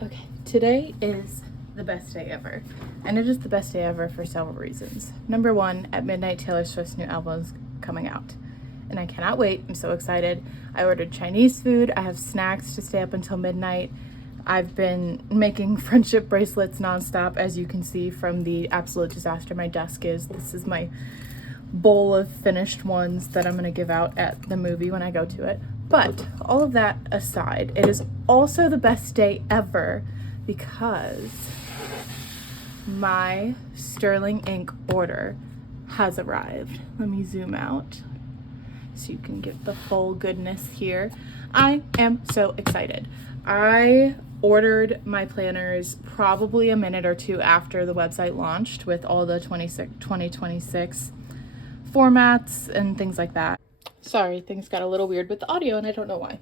Okay, today is the best day ever. And it is the best day ever for several reasons. Number one, at midnight, Taylor Swift's new album is coming out. And I cannot wait. I'm so excited. I ordered Chinese food. I have snacks to stay up until midnight. I've been making friendship bracelets nonstop, as you can see from the absolute disaster my desk is. This is my bowl of finished ones that I'm going to give out at the movie when I go to it. But all of that aside, it is also the best day ever because my sterling ink order has arrived. Let me zoom out so you can get the full goodness here. I am so excited. I ordered my planners probably a minute or two after the website launched with all the 2026 formats and things like that. Sorry, things got a little weird with the audio and I don't know why.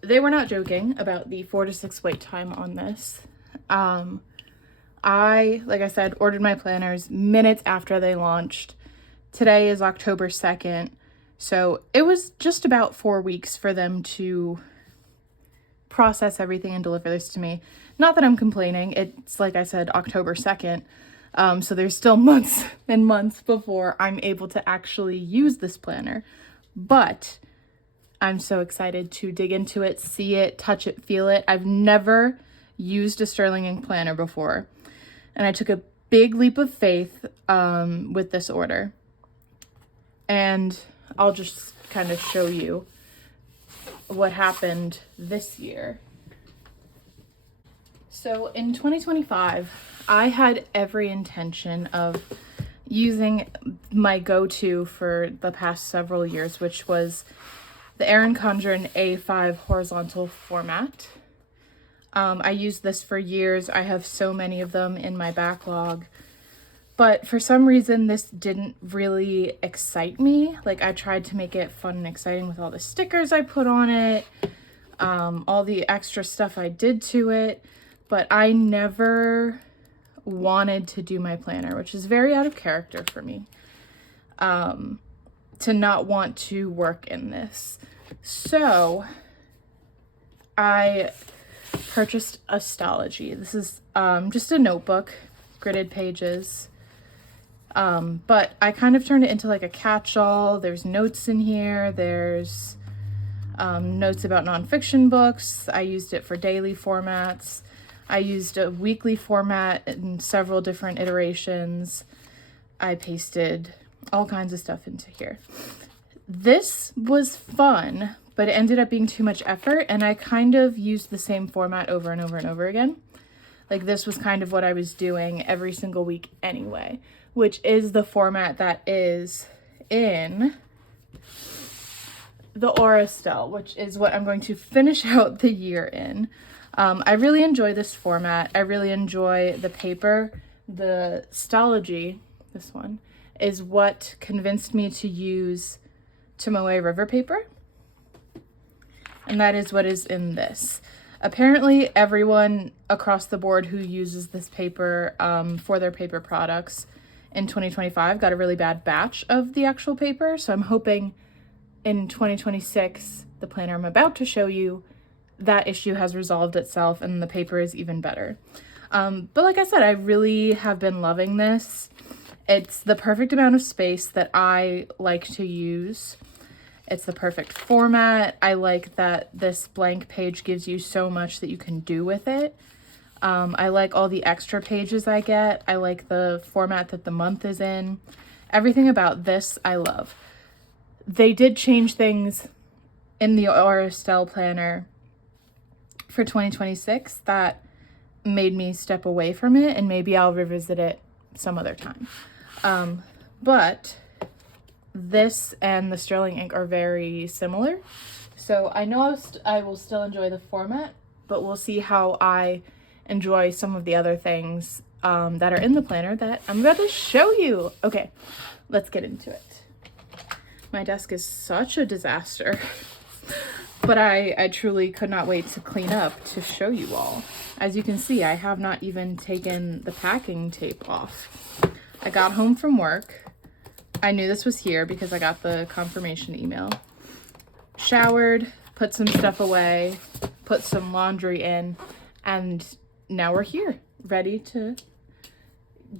They were not joking about the 4 to 6 wait time on this. Like I said, ordered my planners minutes after they launched. Today is October 2nd. So it was just about 4 weeks for them to process everything and deliver this to me. Not that I'm complaining. It's, like I said, October 2nd. So there's still months and months before I'm able to actually use this planner. But I'm so excited to dig into it, see it, touch it, feel it. I've never used a sterling ink planner before. And I took a big leap of faith with this order. And I'll just kind of show you what happened this year. So in 2025, I had every intention of using my go-to for the past several years, which was the Erin Condren A5 horizontal format. I used this for years. I have so many of them in my backlog, but for some reason this didn't really excite me. Like, I tried to make it fun and exciting with all the stickers I put on it, all the extra stuff I did to it, but I never wanted to do my planner, which is very out of character for me, to not want to work in this. So I purchased Astrology. This is just a notebook, gridded pages, but I kind of turned it into like a catch-all. There's notes in here. There's notes about nonfiction books. I used it for daily formats. I used a weekly format in several different iterations. I pasted all kinds of stuff into here. This was fun, but it ended up being too much effort, and I kind of used the same format over and over and over again. Like, this was kind of what I was doing every single week anyway, which is the format that is in the Aurastel, which is what I'm going to finish out the year in. I really enjoy this format. I really enjoy the paper. The Astrology, this one, is what convinced me to use Tomoe River paper. And that is what is in this. Apparently, everyone across the board who uses this paper for their paper products in 2025 got a really bad batch of the actual paper. So I'm hoping in 2026, the planner I'm about to show you, that issue has resolved itself and the paper is even better. But like I said, I really have been loving this. It's the perfect amount of space that I like to use. It's the perfect format. I like that this blank page gives you so much that you can do with it. I like all the extra pages I get. I like the format that the month is in. Everything about this I love. They did change things in the Aurastel planner for 2026 that made me step away from it, and maybe I'll revisit it some other time. But this and the sterling ink are very similar, so I know I will still enjoy the format, but we'll see how I enjoy some of the other things that are in the planner that I'm about to show you. Okay, let's get into it. My desk is such a disaster. But I truly could not wait to clean up to show you all. As you can see, I have not even taken the packing tape off. I got home from work. I knew this was here because I got the confirmation email. Showered, put some stuff away, put some laundry in, And now we're here, ready to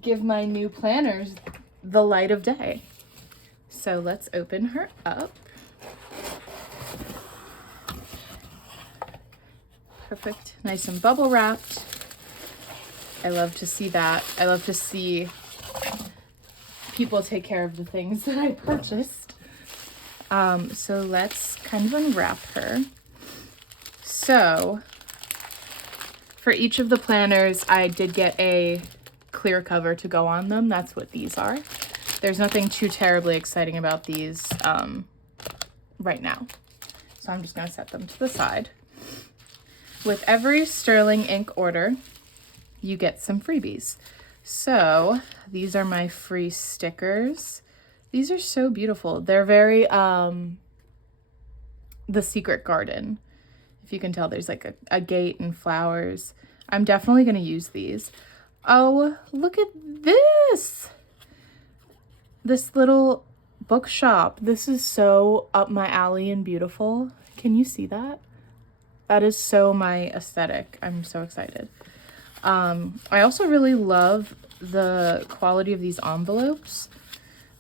give my new planners the light of day. So let's open her up. Perfect, nice and bubble wrapped. I love to see that. I love to see people take care of the things that I purchased. So let's kind of unwrap her. So for each of the planners, I did get a clear cover to go on them. That's what these are. There's nothing too terribly exciting about these right now. So I'm just gonna set them to the side. With every Sterling ink order, you get some freebies. So these are my free stickers. These are so beautiful. They're very, The Secret Garden. If you can tell, there's like a gate and flowers. I'm definitely gonna use these. Oh, look at this! This little bookshop. This is so up my alley and beautiful. Can you see that? That is so my aesthetic. I'm so excited. I also really love the quality of these envelopes.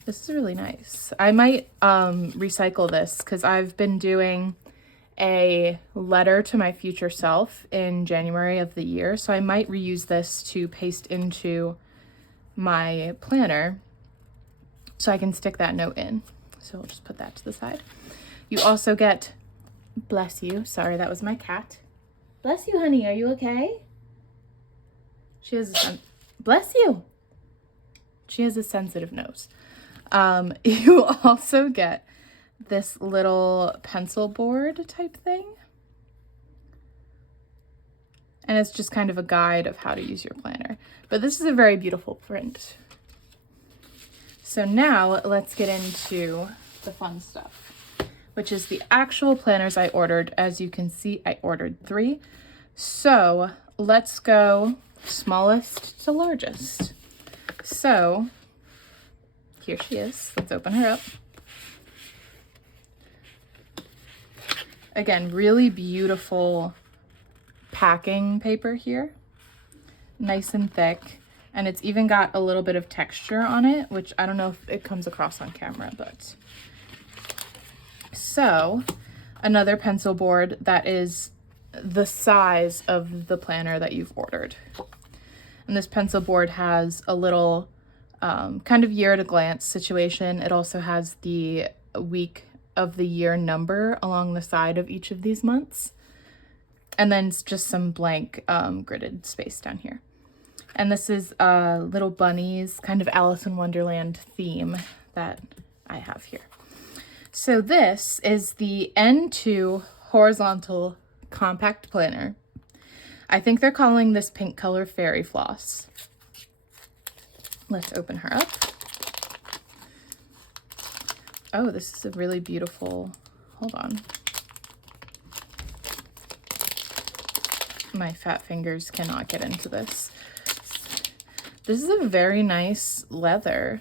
This is really nice. I might recycle this because I've been doing a letter to my future self in January of the year. So I might reuse this to paste into my planner so I can stick that note in. So we'll just put that to the side. You also get, bless you, sorry, that was my cat. Bless you, honey, are you okay? She has a bless you. She has a sensitive nose. You also get this little pencil board type thing. And it's just kind of a guide of how to use your planner. But this is a very beautiful print. So now let's get into the fun stuff, which is the actual planners I ordered. As you can see, I ordered 3. So let's go smallest to largest. So here she is. Let's open her up. Again, really beautiful packing paper here. Nice and thick. And it's even got a little bit of texture on it, which I don't know if it comes across on camera, but. So, another pencil board that is the size of the planner that you've ordered. And this pencil board has a little kind of year at a glance situation. It also has the week of the year number along the side of each of these months. And then just some blank gridded space down here. And this is little bunnies, kind of Alice in Wonderland theme that I have here. So this is the N2 horizontal compact planner. I think they're calling this pink color fairy floss. Let's open her up. Oh, this is a really beautiful, hold on. My fat fingers cannot get into this. This is a very nice leather.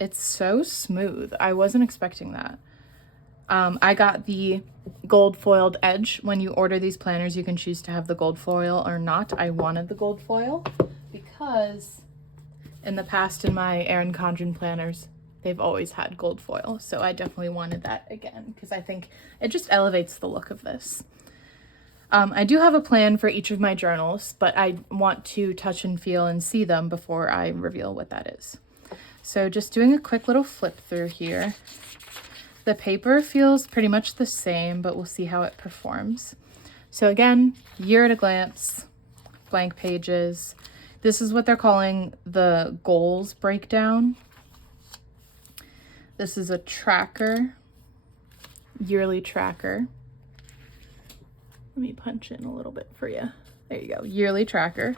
It's so smooth. I wasn't expecting that. I got the gold foiled edge. When you order these planners, you can choose to have the gold foil or not. I wanted the gold foil because in the past in my Erin Condren planners, they've always had gold foil. So I definitely wanted that again because I think it just elevates the look of this. I do have a plan for each of my journals, but I want to touch and feel and see them before I reveal what that is. So just doing a quick little flip through here. The paper feels pretty much the same, but we'll see how it performs. So again, year at a glance, blank pages. This is what they're calling the goals breakdown. This is a tracker, yearly tracker. Let me punch in a little bit for you. There you go, yearly tracker.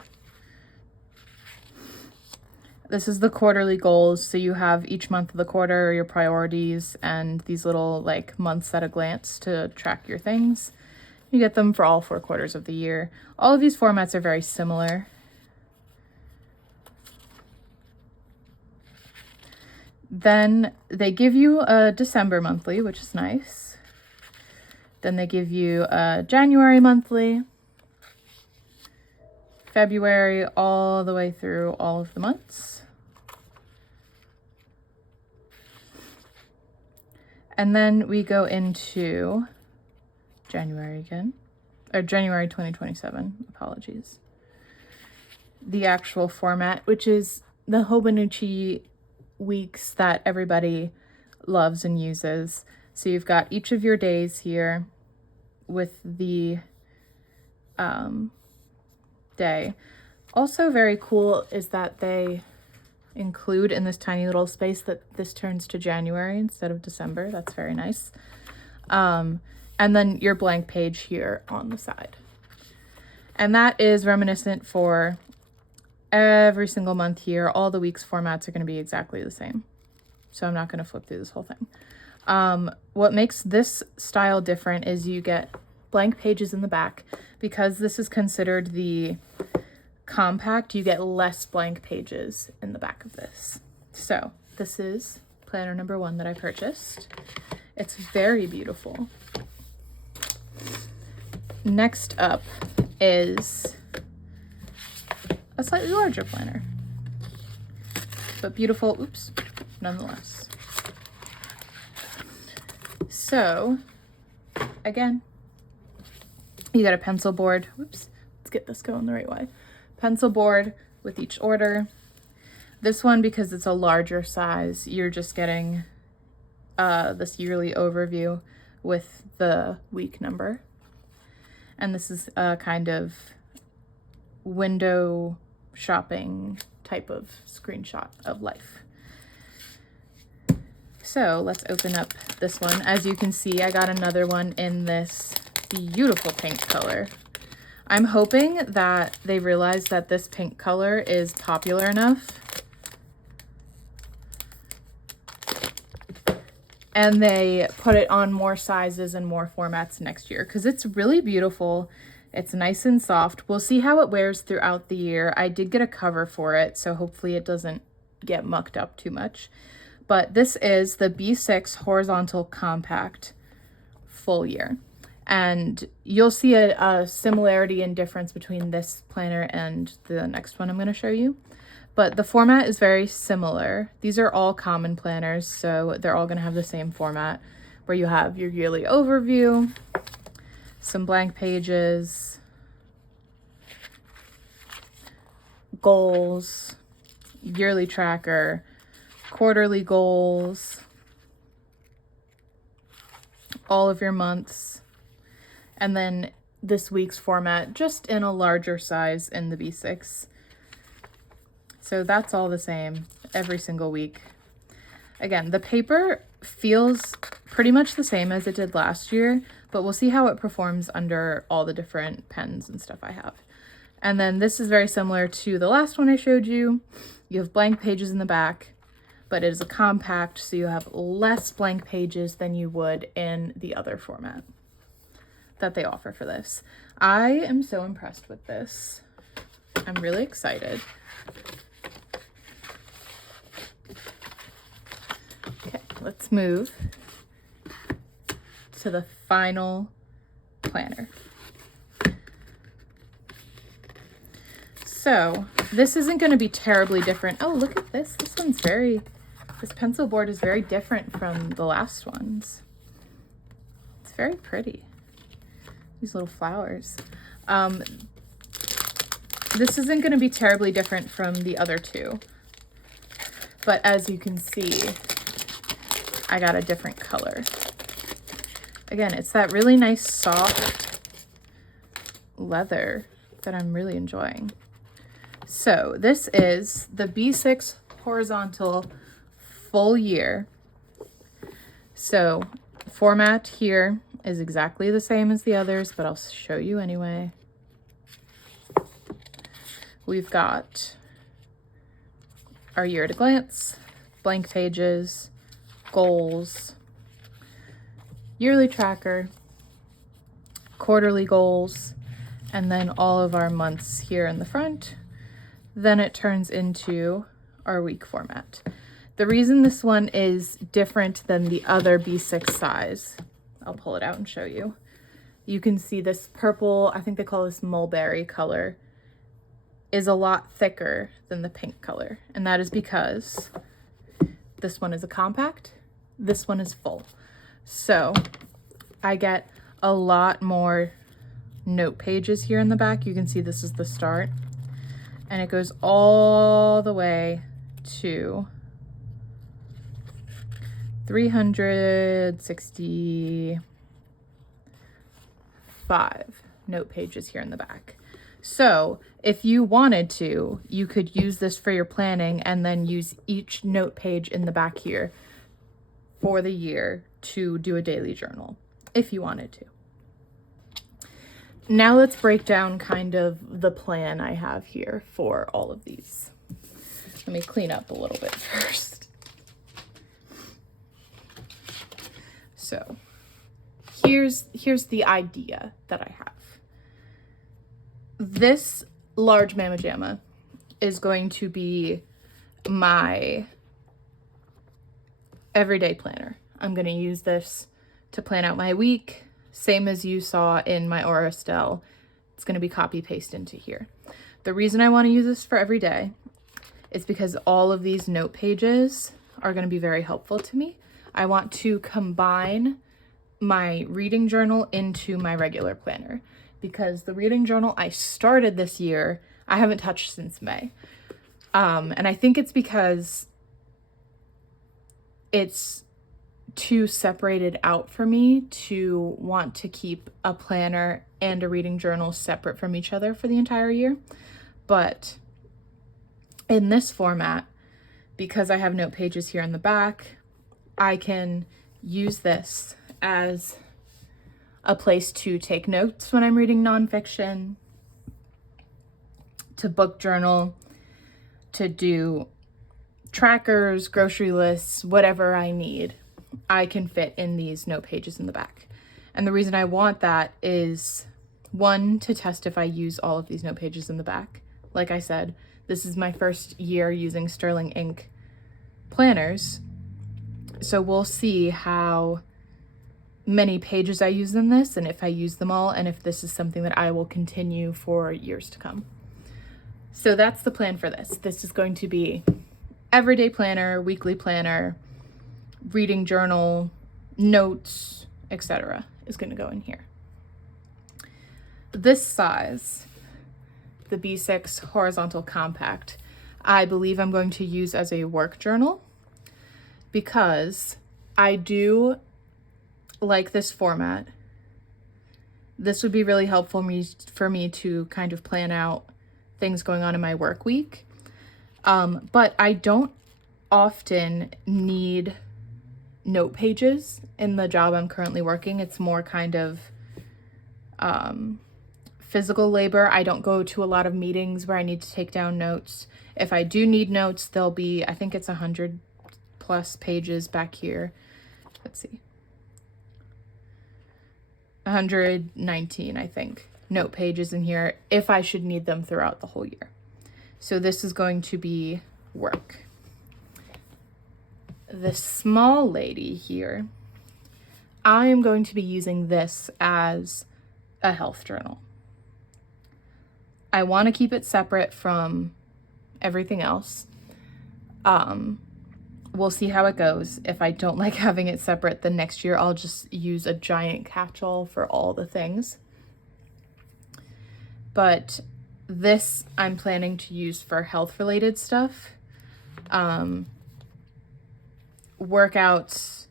This is the quarterly goals. So you have each month of the quarter, your priorities, and these little like months at a glance to track your things. You get them for all 4 quarters of the year. All of these formats are very similar. Then they give you a December monthly, which is nice. Then they give you a January monthly. February all the way through all of the months. And then we go into January again, or January 2027, apologies. The actual format, which is the Hobonichi weeks that everybody loves and uses. So you've got each of your days here with the day. Also very cool is that they include in this tiny little space that this turns to January instead of December. That's very nice. And then your blank page here on the side. And that is reminiscent for every single month here. All the weeks formats are going to be exactly the same. So I'm not going to flip through this whole thing. What makes this style different is you get blank pages in the back. Because this is considered the compact, you get less blank pages in the back of this. So this is planner number 1 that I purchased. It's very beautiful. Next up is a slightly larger planner, but beautiful, oops, nonetheless. So again, you got a pencil board. Whoops, let's get this going the right way. Pencil board with each order. This one, because it's a larger size, you're just getting this yearly overview with the week number. And this is a kind of window shopping type of screenshot of life. So let's open up this one. As you can see, I got another one in this beautiful pink color. I'm hoping that they realize that this pink color is popular enough and they put it on more sizes and more formats next year, because it's really beautiful. It's nice and soft. We'll see how it wears throughout the year. I did get a cover for it, so hopefully it doesn't get mucked up too much. But this is the B6 Horizontal Compact Full Year. And you'll see a similarity and difference between this planner and the next one I'm going to show you. But the format is very similar. These are all common planners, so they're all going to have the same format, where you have your yearly overview, some blank pages, goals, yearly tracker, quarterly goals, all of your months, and then this week's format just in a larger size in the B6. So that's all the same every single week. Again, the paper feels pretty much the same as it did last year, but we'll see how it performs under all the different pens and stuff I have. And then this is very similar to the last one I showed you. You have blank pages in the back, but it is a compact, so you have less blank pages than you would in the other format that they offer for this. I am so impressed with this. I'm really excited. Okay, let's move to the final planner. So this isn't going to be terribly different. Oh, look at this. This pencil board is very different from the last ones. It's very pretty. These little flowers. This isn't going to be terribly different from the other two. But as you can see, I got a different color. Again, it's that really nice soft leather that I'm really enjoying. So this is the B6 Horizontal Full Year. So format here is exactly the same as the others, but I'll show you anyway. We've got our year at a glance, blank pages, goals, yearly tracker, quarterly goals, and then all of our months here in the front. Then it turns into our week format. The reason this one is different than the other B6 size, I'll pull it out and show you. You can see this purple, I think they call this mulberry color, is a lot thicker than the pink color. And that is because this one is a compact, this one is full. So I get a lot more note pages here in the back. You can see this is the start, and it goes all the way to 365 note pages here in the back. So if you wanted to, you could use this for your planning and then use each note page in the back here for the year to do a daily journal, if you wanted to. Now let's break down kind of the plan I have here for all of these. Let me clean up a little bit first. So here's the idea that I have. This large Mama Jamma is going to be my everyday planner. I'm going to use this to plan out my week, same as you saw in my Aura Estelle. It's going to be copy paste into here. The reason I want to use this for every day is because all of these note pages are going to be very helpful to me. I want to combine my reading journal into my regular planner, because the reading journal I started this year, I haven't touched since May. And I think it's because it's too separated out for me to want to keep a planner and a reading journal separate from each other for the entire year. But in this format, because I have note pages here in the back, I can use this as a place to take notes when I'm reading nonfiction, to book journal, to do trackers, grocery lists, whatever I need, I can fit in these note pages in the back. And the reason I want that is, one, to test if I use all of these note pages in the back. Like I said, this is my first year using Sterling ink planners, so we'll see how many pages I use in this, and if I use them all, and if this is something that I will continue for years to come. So that's the plan for this. This is going to be everyday planner, weekly planner, reading journal, notes, etc. is going to go in here. This size, the B6 horizontal compact, I believe I'm going to use as a work journal, because I do like this format. This would be really helpful for me to kind of plan out things going on in my work week. But I don't often need note pages in the job I'm currently working. It's more kind of physical labor. I don't go to a lot of meetings where I need to take down notes. If I do need notes, there'll be, I think it's 100 plus pages back here. Let's see. 119, I think, note pages in here if I should need them throughout the whole year. So this is going to be work. The small lady here, I am going to be using this as a health journal. I want to keep it separate from everything else. We'll see how it goes. If I don't like having it separate, then next year I'll just use a giant catch-all for all the things. But this I'm planning to use for health-related stuff. Workouts,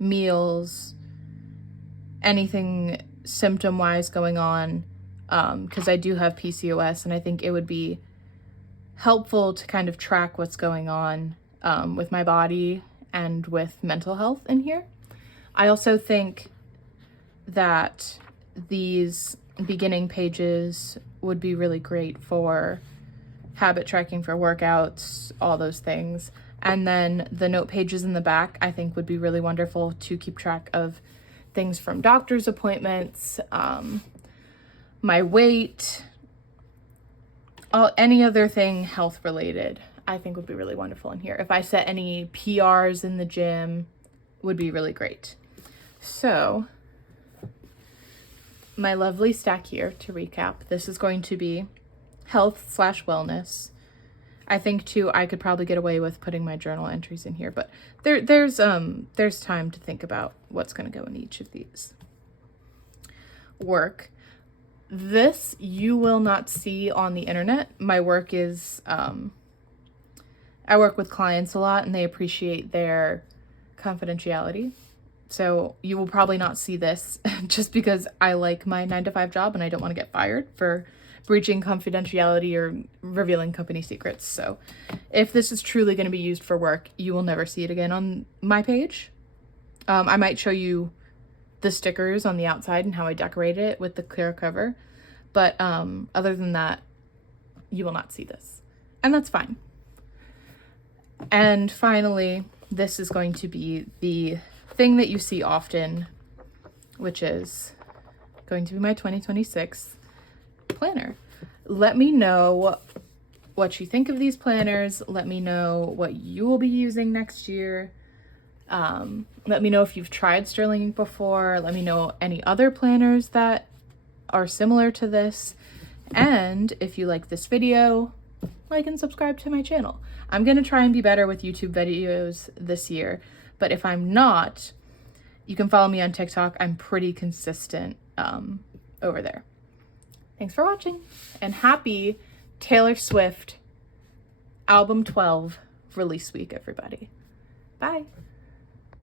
meals, anything symptom-wise going on, because I do have PCOS, and I think it would be helpful to kind of track what's going on with my body and with mental health in here. I also think that these beginning pages would be really great for habit tracking for workouts, all those things. And then the note pages in the back, I think, would be really wonderful to keep track of things from doctor's appointments, my weight, any other thing health related, I think would be really wonderful in here. If I set any PRs in the gym, would be really great. So my lovely stack here, to recap, this is going to be health/wellness. I think too, I could probably get away with putting my journal entries in here, but there's time to think about what's going to go in each of these. Work. This you will not see on the internet. My work is, I work with clients a lot and they appreciate their confidentiality. So you will probably not see this just because I like my 9-to-5 job and I don't want to get fired for breaching confidentiality or revealing company secrets. So if this is truly going to be used for work, you will never see it again on my page. I might show you the stickers on the outside and how I decorated it with the clear cover. But other than that, you will not see this. And that's fine. And finally, this is going to be the thing that you see often, which is going to be my 2026 planner. Let me know what you think of these planners. Let me know what you will be using next year. Let me know if you've tried Sterling Ink before. Let me know any other planners that are similar to this. And if you like this video, like and subscribe to my channel. I'm going to try and be better with YouTube videos this year, but if I'm not, you can follow me on TikTok. I'm pretty consistent over there. Thanks for watching, and happy Taylor Swift album 12 release week, everybody. Bye.